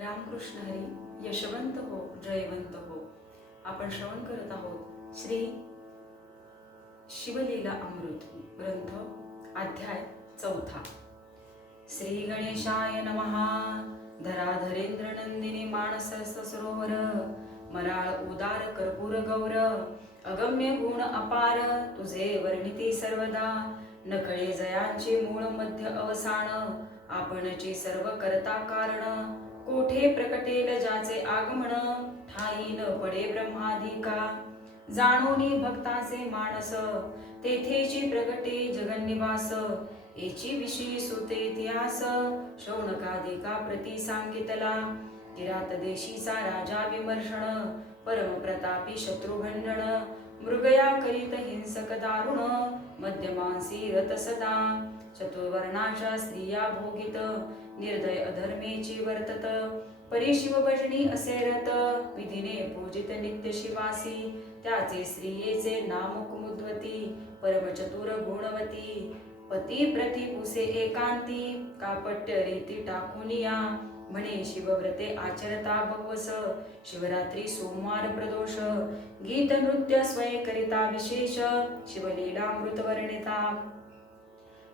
रामकृष्ण हरी. यशवंत हो, जयवंत हो. आपण श्रवण करत आहोत श्री शिवलीला अमृत ग्रंथ, अध्याय 4. श्री गणेशाय नमः. धराधरेंद्र नंदिनी मानस सरोवर, मराळ उदार कर्पूर गौर, अगम्य गुण अपार तुझे वर्णिती सर्वदा. नकळे जयांचे मूळ मध्य अवसान, आपणची सर्व करता कारण. कोठे प्रकटेल ज्याचे आगमन, ठाई न पडे ब्रह्मादिका. जाणोनी भक्ताचे मानस, तेथेची प्रगटे जगन्निवास. एची विषयी सुते इतिहास, शौनकादिका प्रती सांगितला. किरात देशीचा राजा विमर्शण, परम प्रतापी शत्रुभंजन. मृगया करीत हिंसक दारुण, मध्यमांसी रत सदा. चतुर्वर्णाच्या स्त्रिया भोगित, निर्दय अधर्मेची वर्तत. परी शिवभजनी असे रत, विधीने पूजित नित्य शिवासी. त्याचे स्त्रियेचे नाम कुमुद्वती, परम चतुर गुणवती. पती प्रति पुसे एकांती, कापट्य रीती टाकूनिया. म्हणे शिवव्रते आचरता बहुवस, शिवरात्री सोमवार प्रदोष. गीत नृत्य स्वय करिता विशेष, शिवलीलामृत वर्णिता.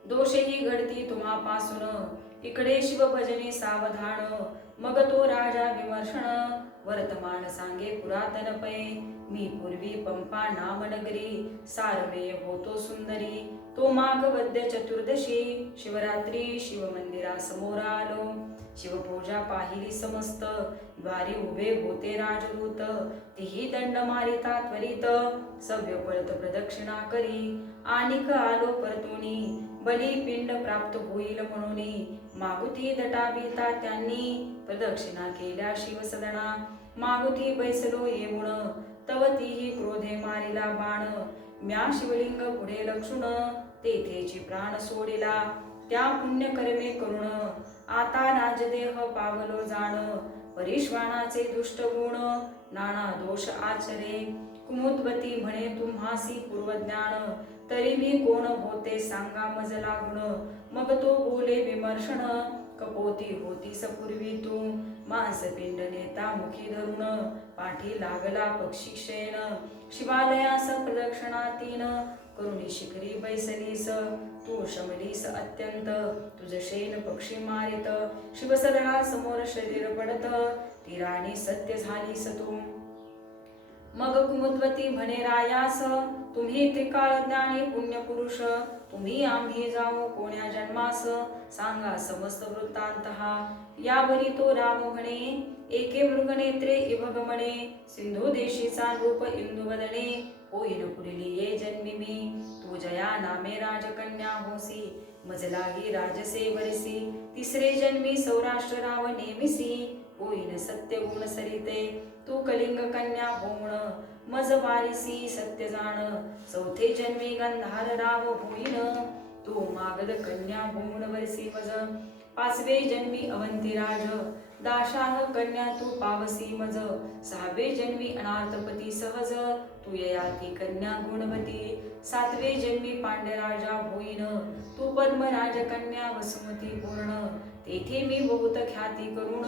दोषही घडती तुम्हापासून, इकडे शिवभजनी सावधान. मग तो राजा विमर्शण, वर्तमान सांगे पुरातन पै. मी पूर्वी पंपा नाम नगरी, सारमेय होतो सुंदरी. तो माघ वद्य चतुर्दशी, शिवरात्री शिवमंदिरा समोर आलो. शिवपूजा पाहिली समस्त, द्वारी उभे होते राजदूत. तीही दंड मारिता त्वरित, सव्य पळत प्रदक्षिणा करी. आनिक आलो परतुनी, बली पिंड प्राप्त होईल म्हणून. मागुती दटाभिता त्यांनी, प्रदक्षिणा केल्या शिवसदना. मागुती बैसलो येऊन, तव तीही क्रोधे मारिला बाण. म्या शिवलिंग पुढे लक्षुण, तेथेची प्राण सोडिला. त्या पुण्यकर्मे करुण, आता राजदेह पावलो जाण. परिश्वानाचे दुष्ट गुण, नाना दोष आचरे. कुमुद्वती म्हणे तुम्हासी पूर्वज्ञान, तरी मी कोण होते सांगा मजला गुण. मग तो बोले विमर्शण, कपोती होतीस पूर्वी तू. मांसपिंड नेता मुखी धरून, पाठी लागला पक्षीक्षेन. शिवालयास प्रदक्षिणा 3, करुणी शिखरी बैसलीस. तू शमलीस अत्यंत, तुझ शेन पक्षी मारित. शिवसदना समोर शरीर पडत, ती राणी सत्य झालीस तू. मग कुमुद्वती म्हणे रायास, तुम्ही त्रिकाळ ज्ञानी पुण्यपुरुष. तुम्ही आम्ही जाऊ कोण्या जन्मास, सांगा समस्त वृत्तांत हा. यावरी तो राम म्हणे, एके मृगनेत्रे इभग म्हणे. सिंधू देशीचा रूप इंदुवदने, होईन पुढली ये जन्मी मी. तू जया नामे राजकन्या होसी, मजलाही राजसे वरसी. तिसरे जन्मी सौराष्ट्र राव नेमिसी, होईन सत्य गुण सरिते. तू कलिंग कन्या होऊन, मज वारिसी सत्य जाण. चौथे जन्मी गंधार राव होईन, तू मागध कन्या होऊन वरसी मज. पाचवे जन्मी अवंती राज, दाशाह कन्या तू पावसी मज. सहावे जन्मी अनार्थपती सहज, तू ययाती कन्या गुणवती. सातवे जन्मी पांड्यराजा होईन, तू पद्मराज कन्या वसुमती पूर्ण. तेथे मी बहुत ख्याती करून,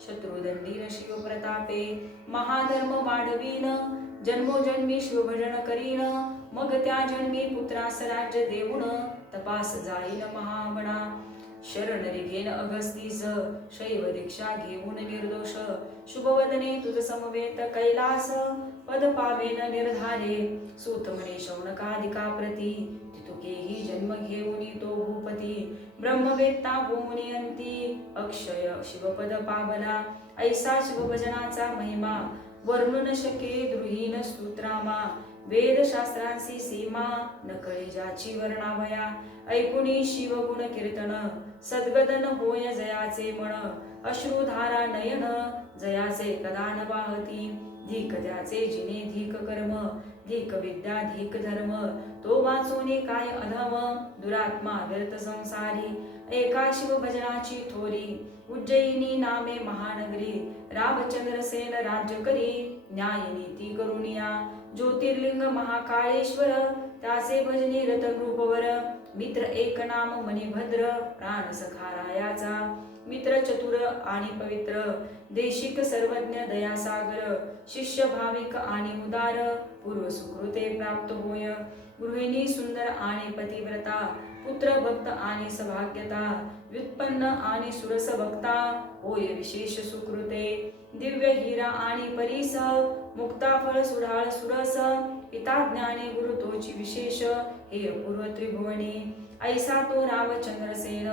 शत्रुदंडीन शिवप्रतापे. महाधर्म वाढवीन, जन्मोजन्मी शिवभजन करीन. मग त्या जन्मी पुत्रास राज्य देऊन, तपास जाईन महाबळा. शरण रिघेन अगस्तीस, शैव दीक्षा घेऊन निर्दोष. शुभवदने तुझ समवेत कैलास, पद पावेन निर्धारे. सूत म्हणे शौनकादिका प्रती, तितुकेही जन्म घेऊन तो भूपती. ब्रह्मवेत्ता होऊन अंती, अक्षय शिवपद पावला. ऐसा शिवभजनाचा महिमा, वर्णन शके द्रुहीन स्तोत्रामा. वेदशास्त्रांसी सीमा, नकळे ज्याची वर्णावया. ऐकुनी शिवगुण कीर्तन, सद्गदन होय जयाचे मन. अश्रुधारा नयन, जयाचे कदा न वाहती. धीक त्याचे जिने धीक कर्म, धीक विद्या धीक धर्म. तो वाचोने काय अधम, दुरात्मा व्यर्थ संसारी. एका शिवभजनाची थोरी, उज्जयिनी नामे महानगरी. रामचंद्रसेन राज्य करी, न्याय नीती करुणिया. ज्योतिर्लिंग महाकाळेश्वर, त्याचे भजनी रतन रूपवर. मित्र एक नाम मणिभद्र, प्राण सखा रायाचा. मित्र चतुर आणि पवित्र, देशिक सर्वज्ञ दयासागर, शिष्य भाविक आणि उदार, पूर्व सुकृते प्राप्त होय. गृहिणी सुंदर आणि पतिव्रता, पुत्र भक्त आणि सौभाग्यता, व्युत्पन्न आणि सुरस भक्ता होय विशेष सुकृते. दिव्य हिरा आणि परीस, मुक्ता फळ सुढाळ सुरस, पिता ज्ञानी गुरु तोची विशेष, हे अपूर्व त्रिभुवनी. ऐसा तो रामचंद्रसेन,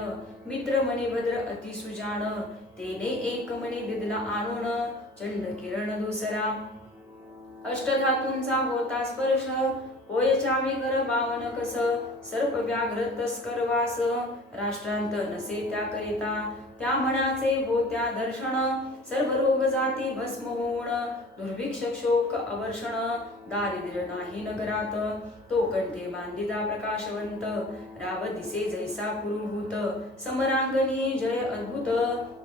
मित्र मणिभद्र अति सुजान, तेने एक मणी दिदला आणून, चंड किरण दुसरा. अष्टधातूंचा होता स्पर्श, होय चावीकर बावन कस, सर्प व्याघ्र तस्कर वास, राष्ट्रांत नसे त्या करिता. त्या मनाचे होत्या दर्शन, सर्व रोग जाती भस्म होऊन, दुर्भिक्ष शोक अवर्षण, दारिद्र्य नाही नगरात. तो कंठे बांधिता प्रकाशवंत, राव दिसे जैसा पुरुभूत, समरांगणी जय अद्भुत,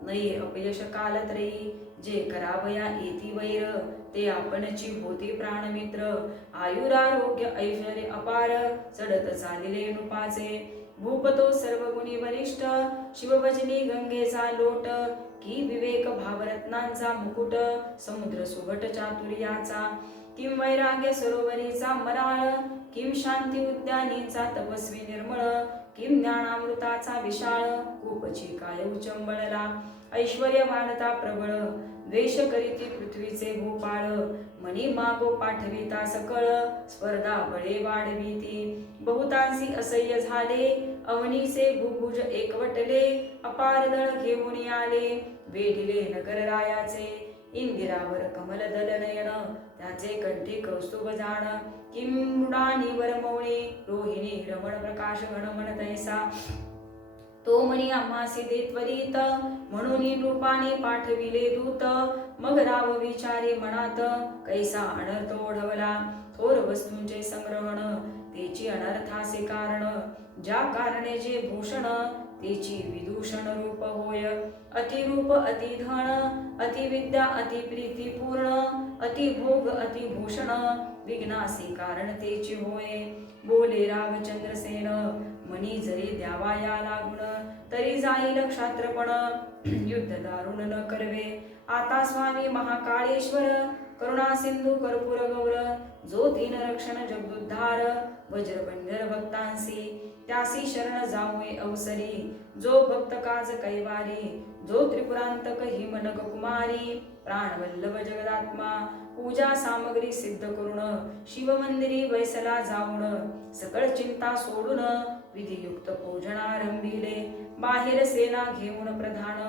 नये अपयश कालत्रयी. जे करावया येती वैर, ते आपणची होती प्राणमित्र. आयुरारोग्य ऐश्वर्य अपार, चढत चालिले नृपाचे. भूपतो सर्व गुणी वरिष्ठ, शिवभजनी गंगेचा लोट, की विवेक भावरत्नांचा मुकुट, समुद्र सुभट चातुर्याचा. किम वैराग्य सरोवरीचा मराळ, किम शांती उद्यानीचा तपस्वी निर्मळ, किम ज्ञानामृताचा विशाळ, कूपची काय उचंबळला. ऐश्वर्य वाढता प्रबळ, द्वेष करीती पृथ्वीचे भूपाळ, मनी मागो पाठविता सकळ, स्पर्धा बळे वाढविती. बहुतांसी असह्य झाले, अवनीचे भुभुज एकवटले, अपार दळ घेऊन आले, वेढिले नगर रायाचे. इंदिरावर कमलदल नयन, त्याचे कंठी कौस्तुभ जाण, किम मृडानी वरमौळी, रोहिणी रमण प्रकाश गणमन तैसा. तो मणी आम्हासी दे त्वरित, म्हणून रूपाने पाठविले दूत. मग राव विचारी मनात, कैसा अनर्थ ओढवला, थोर वस्तूंचे संग्रहण, तेची अनर्थासे कारण. ज्या कारणे जे भूषण, तेची विदूषण रूप होय. अतिरूप अतिधन, अतिविद्या अतिप्रीती पूर्ण, अतिभोग अतिभूषण, विघ्नासी कारण तेची होय. बोले रामचंद्रसेन, मनी जरी द्यावाया लागून, तरी जाईल क्षात्रपण, युद्ध दारुण न करवे. आता स्वामी महाकाळेश्वर, करुणा सिंधू कर्पूर गौर, जो दीन रक्षण जगदुद्धार, वज्रबंजर भक्तांसी. त्यासी शरण जाऊये अवसरी, जो भक्त काज कैवारी, जो त्रिपुरांतक हिमनक कुमारी, प्राणवल्लभ जगदात्मा. पूजा सामग्री सिद्ध करून, शिवमंदिरी बैसला जाऊन, सकळ चिंता सोडून, विधियुक्त पूजनारंभिले. बाहेर सेना घेऊन प्रधान,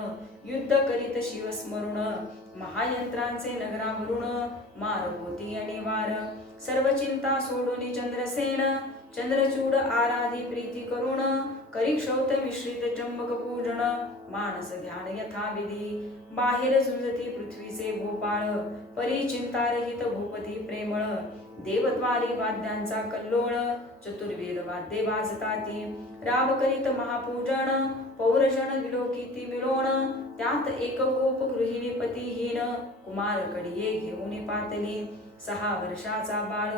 युद्ध करीत शिवस्मरून, महायंत्रांचे नगरावरून, मार होती अनिवार. सर्व चिंता सोडून चंद्रसेन, चंद्रचूड आराधी प्रीती करून, करी क्षौत मिश्रित चंबक पूजन, मानस ध्यान यथाविधी. बाहेर झुंजती पृथ्वीचे भोपाळ, परी चिंतारहित भूपती प्रेमळ. देवद्वारी वाद्यांचा कल्लोळ, चतुर्वेद वाद्ये वाजताती. राव करीत महापूजन, पौरजन विलोकिती मिळोण. त्यात एक गोप गृहिणी पतिहीन, कुमार कडिये घेऊन पातली. 6 वर्षाचा बाळ,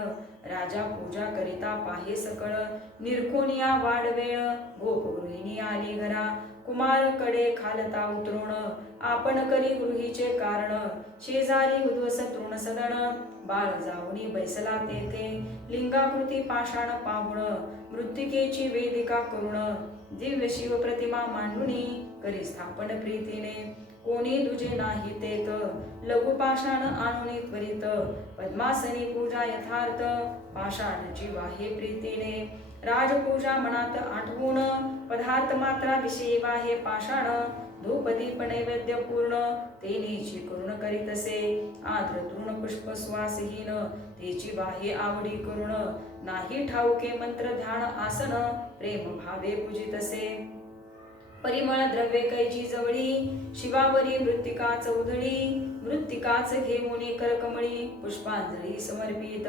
राजा पूजा करिता पाहे सकळ. निरखोनिया वाडवेळ, गोप गृहिणी आली घरा. कुमार कडे खालता उतरून, आपण करी गृहीचे कारण. शेजारी उद्वस तृण सदन, बाळ जाऊनी बैसला तेथे. लिंगाकृती पाषाण पाहुण, मृत्तिकेची वेदिका करुण. दिव्य शिव प्रतिमा मांडुनी, करी स्थापन प्रीतीने. कोणी दुजे नाही तेत, लघु पाषाण आणुनी त्वरित. पद्मासनी पूजा यथार्थ, पाषाणची वाहे प्रीतीने. राजपूजा मनात आठवून, पदार्थ मात्रा विषयी वाहे पाषाण. धूप दीप नैवेद्य पूर्ण, तेनेची करुण करीतसे. आद्र तृण पुष्प श्वासहीन, तेची वाहे आवडी करुण. नाही ठाऊके मंत्र ध्यान आसन, प्रेम भावे पूजितसे. परिमळ द्रव्ये कैची जवळी, शिवावरी मृत्तिकाच उधळी. मृत्तिकाच घेऊनी करकमळी, पुष्पांजली समर्पित.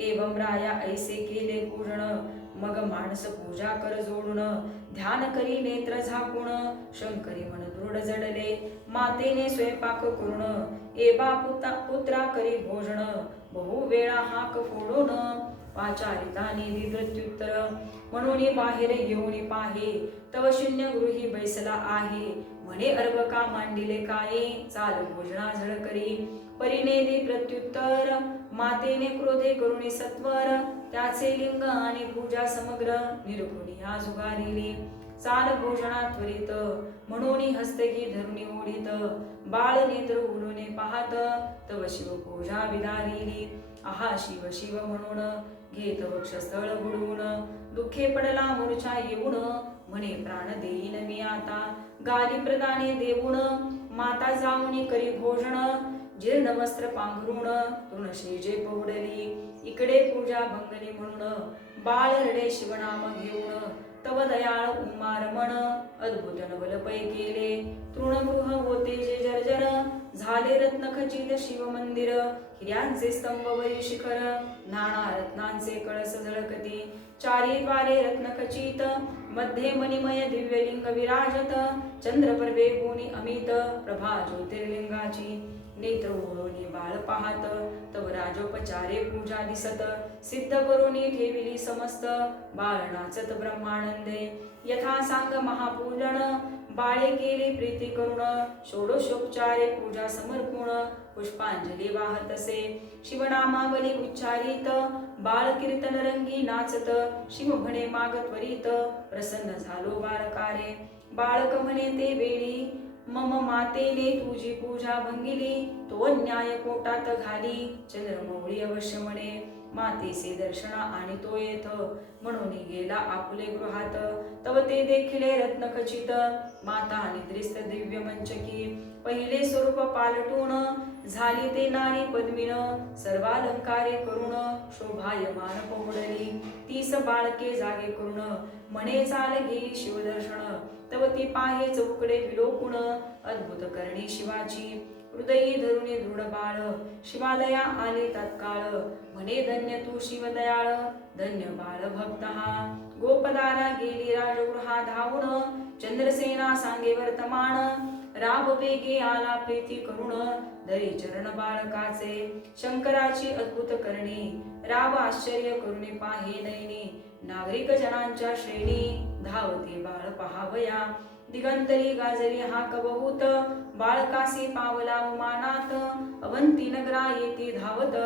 एवं राया ऐसे केले पूर्ण, मग माणस पूजा कर जोडून. ध्यान करी नेत्र झाकून, शंकरी मन दृढ जडले. मातेने स्वयंपाक करून, एबा पुत्रा करी भोजन. बहु वेळा हाक फोडून, वाचारिता निधी प्रत्युत्तर म्हणून बाहेर येऊन पाहे तव शून्य गृही बैसला आहे म्हणे अर्भ का मांडिले काय चाल भोजना झळकरी परिनेदी प्रत्युत्तर मातेने क्रोधे करुणी सत्वर त्याचे लिंग आणि पूजा समग्र निर्गुणी हा जुगारिली चाल भोजना त्वरित म्हणून हस्तकी धरुणी ओढीत बाळ नेत्र उलूने पाहत तव शिव पूजा विदारिली आहा शिव शिव म्हणून घेत वक्षस्थळ बुडवून दुःखे पडला मूर्छा येऊन म्हणे प्राण देईन मी आता गाली प्रदाने देऊन माता जाऊन करी भोजन जीर्ण वस्त्र पांघरून तृणशेजे पौडली इकडे पूजा भंगली म्हणून बाळ रडे शिवनाम घेऊन तव दयाळ उमारमण अद्भुत नवलपै केले तृणगृह होते जे जर्जर झाले रत्नखचित शिव मंदिर हिऱ्यांचे स्तंभवरी शिखर नाना रत्नांचे कळस झळकती चारी द्वारे रत्नखचित मध्ये मणिमय दिव्यलिंग विराजत चंद्रपर्वे गुणी अमित प्रभा ज्योतिर्लिंगाची नेत्र उघडून बाळ पाहत तव राजोपचारे पूजा दिसत सिद्ध करुणी ठेविली समस्त बाळ नाचत ब्रह्मानंदे यथा सांग महापूजन बाळे केली प्रीती करुण षोडशोपचारे पूजा समर्पूण पुष्पांजली वाहतसे शिवनामावली उच्चारित बाळ कीर्तन रंगी नाचत शिव म्हणे माग त्वरित प्रसन्न झालो बाळकारे बाळक म्हणे ते वेळी मम मातेने तुझी पूजा भंगिली तो न्याय पोटात घाली चंद्रमौळी अवश्य म्हणे मातेचे दर्शना आणि तो येथ म्हणून गेला आपुले गृहात तव ते देखिले रत्नखचित माता निद्रिस्त दिव्य मंचकी पहिले स्वरूप पालटून झाली ते नारी पद्मिन सर्वालंकारे करुण शोभायमान पहुडली 30 बाळके जागे करुण म्हणे चाल घेई शिवदर्शन तव ती पाहे चौकडे विलोकुण अद्भुत करणी शिवाची हृदयी धरुणी दृढ बाळ शिवालया आले तत्काळ म्हणे धन्य तू शिवदयाळ धन्य बाळ भक्त हा गोपदारा गेली राजगृहा धावून चंद्रसेना सांगे वर्तमान राब वेगे आला प्रीती करुण दरी चरण बाळकाचे शंकराची अद्भुत करणी राब आश्चर्य करुणी पाहे नयनी नागरिक जनांच्या श्रेणी धावते बाळ पहावया दिगंतरी गाजरी हाक बहुत बाळकासी पावला उमानात अवंती नगरा येती धावत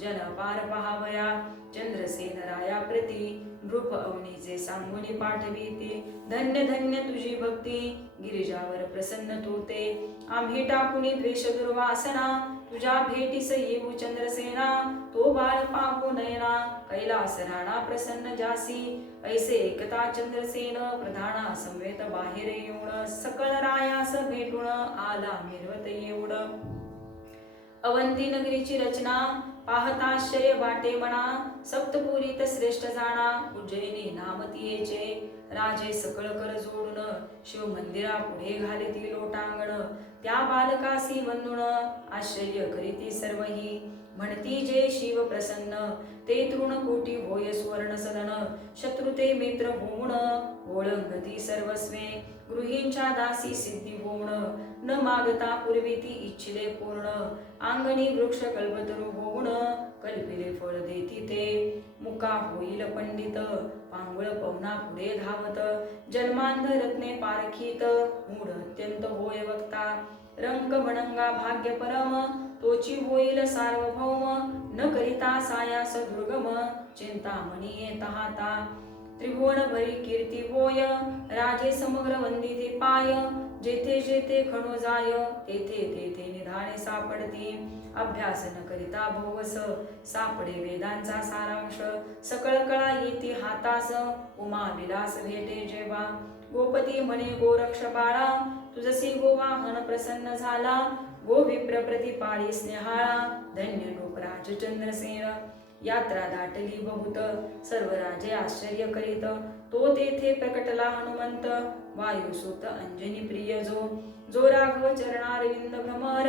जन पार पहावया चंद्रसेन राया प्रती नृप अवनीचे सांगुनी पाठविते धन्य धन्य तुझी भक्ती गिरिजावर प्रसन्न तूते आम्ही टाकुनी द्वेष दुर्वासना तुझ्या भेटीस येऊ चंद्रसेना तो बाळ पाहू नयना कैलास राणा प्रसन्न जासी ऐसे एकता चंद्रसेन प्रधाना संवेत बाहेर येऊन सकळ रायास भेटून आला मिरवत येऊन अवंती नगरीची रचना पाहताश्चर्य वाटे मना सप्तपुरीत श्रेष्ठ जाणा उज्जैनी नामतीयेचे राजे सकळ कर जोडून शिव मंदिरा पुढे घालिती लोटांगण त्या बालकासी वंदुण आश्चर्य करीती सर्वही म्हणती जे शिव प्रसन्न ते तृण कोटी होय सुवर्ण सदन शत्रुते मित्र होऊन ओळंगती सर्वस्वे गृहींच्या दासी सिद्धी होऊन न मागता पूर्वी ती इच्छिले पूर्ण अंगणी वृक्ष कल्पतरू होऊन कल्पिले फळ देती ते मुका होईल पंडित पांगुळ पवना पुढे धावत जन्मांध रत्ने पारखीत मूढ अत्यंत होय वक्ता रंग म्हणंगा भाग्य परम तोची होईल सार्वभौम न करिता सायास दुर्गम चिंतामणी येता त्रिभुवन भरी कीर्ती होय राजे समग्र वंदिते पाय जेथे जेथे खणू जाय तेथे तेथे निधाने सापडती अभ्यास न करिता भोवस सापडे वेदांचा सारांश सकळ कळा येती हातास उमा विलास भेटे जेव्हा गोपती म्हणे गोरक्ष बाळा तुझसी गोवाहन प्रसन्न झाला गो विप्र प्रतिपाळी स्नेहाळा धन्य लोकराज चंद्रसेन यात्रा दाटली बहुत सर्व राजे आश्चर्य करीत तो तेथे प्रकटला हनुमंत वायुसुत अंजनी प्रिय जो राघव चरणारविंद भ्रमर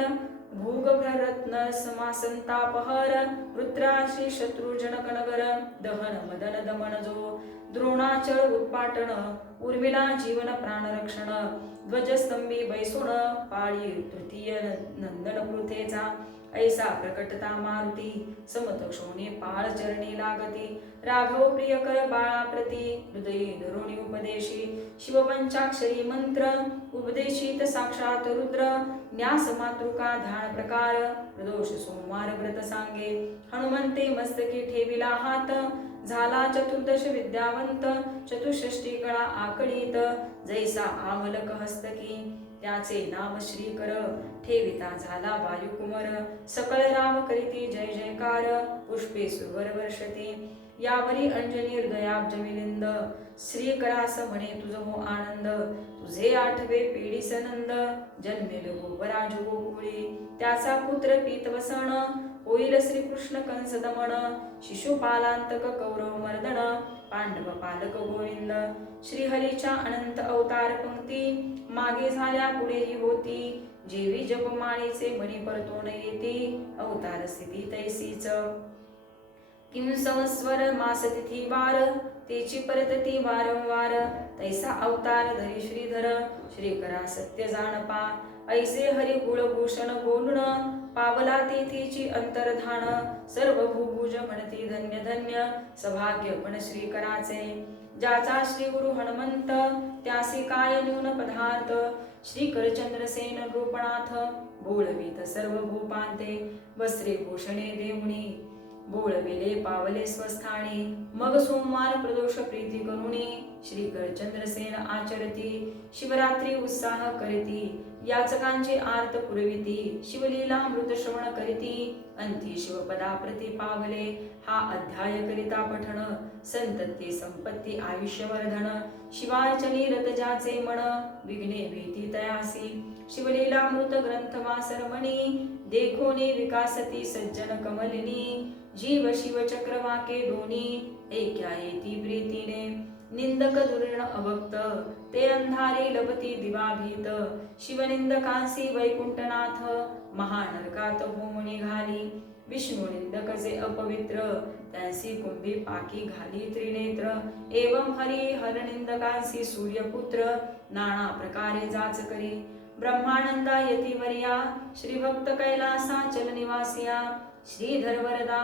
भूग रत्न समासंतापहर वृत्राशी शत्रुजनक नगर दहन मदन दमन जो द्रोणाचल उत्पाटन उर्मिला जीवन प्राणरक्षण ध्वजस्तंभी बैसोण पाळी तृतीय नंदन पृथेचा ऐसा प्रकटता मारुती समतक्षोणी पाळ चरणी लागती राघव प्रिय कर बाळाप्रती हृदयी धरुणी उपदेशी शिवपंचाक्षरी मंत्र उपदेशित साक्षात रुद्र न्यास मातृका ध्यान प्रकार प्रदोष सोमवार व्रत सांगे हनुमंते मस्तकी ठेविला हात झाला चतुर्दश विद्यावंत चतुष्षष्टी कळा आकळीत जैसा आमलक हस्तकी त्याचे नाम श्रीकर ठेविता झाला वायुकुमर सकळ राम करीती जय जयकार पुष्पे सुरवर वर्षती यावरी अंजनी हृदयाब्ज मिलिंद श्रीकरास म्हणे तुझ हो आनंद तुझे आठवे पिढीस नंद जन्मेल गोपराज गोकुळी त्याचा पुत्र पीतवसन होईल श्रीकृष्ण कंस दमन शिशुपालांतक कौरव मर्दन पांडव पालक गोविंद श्रीहरीच्या अनंत अवतार पंक्ती मागे झाल्या पुढेही होती जेवी जपमाळेचे मणी परतोन येती अवतार स्थिती तैसीच किम संवत्सर मास तिथी वार तेची परतती वारंवार तैसा अवतार धरी श्रीधर श्रीकरा सत्य जाणपा ऐसे हरी कुळभूषण बोलून पावला तेथीची अंतर्धान सर्व भूभुज म्हणती धन्य धन्य सभाग्य पण श्रीकराचे ज्याचा श्री गुरु हनुमंत त्यासी काय न्यून पदार्थ श्रीकर चंद्रसेन नृपनाथ बोलवीत सर्व भूपांते वस्त्रे भूषणे देवणी बोळविले पावले स्वस्थानी मग सोमवार प्रदोष प्रीती करुणी श्रीकर चंद्रसेन आचरती शिवरात्री उत्साह करीती याचकांचे आर्त पुरविती शिवलीला मृत श्रवण करीती अंती शिवपदा प्रति पावले हा अध्याय करिता पठण संतती संपत्ती आयुष्यवर्धन शिवार्चनी रतजाचे मन विघ्ने भीती तयासी शिवलीला मृत ग्रंथ वासरमणी देखोनी विकासती सज्जन कमलिनी जीव शिव चक्रवाके दोनी ऐक्या येती प्रीतीने निंदक दुर्ण अभक्त ते अंधारी लपती दिवाभीत शिवनिंदकांसी वैकुंठनाथ महानरकात होम निघाली विष्णू निंदक जे अपवित्र त्यांसी कुंभी पाकी घाली त्रिनेत्र एवं हरी हर निंदकांसी सूर्यपुत्र नाना प्रकारे जाच करी ब्रह्मानंदा यतिवर्या श्रीभक्त कैलासा चल निवासिया श्रीधर वरदा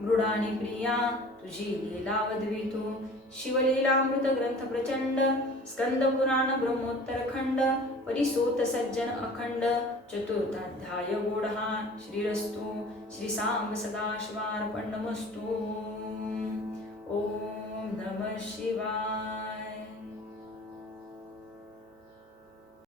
मृडानी प्रिया तुझी लीला वदवितो शिवलीलामृत ग्रंथ प्रचंड स्कंद पुराण ब्रह्मोत्तर खंड परिसोत सज्जन अखंड चतुर्थाध्याय गोढा श्रीरस्तु श्री सांब सदाशिवार्पणमस्तु ओम नमः शिवाय।